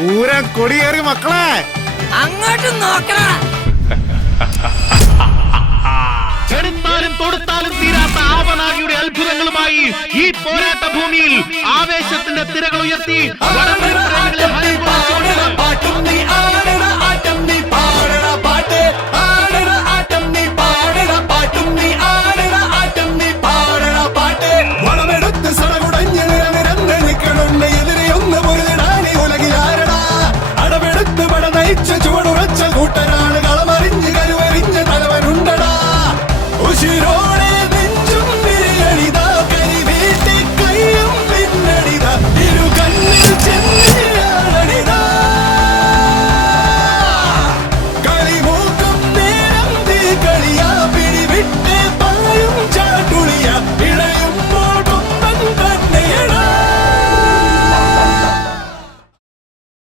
പൂരം കൊടിയേറി മക്കളെ, അങ്ങോട്ട് നോക്കണ. എടുത്താലും തൊടുത്താലും തീരാത്ത ആവനാഴിയുടെ അത്ഭുതങ്ങളുമായി ഈ പോരാട്ട ഭൂമിയിൽ ആവേശത്തിന്റെ തിരകൾ ഉയർത്തി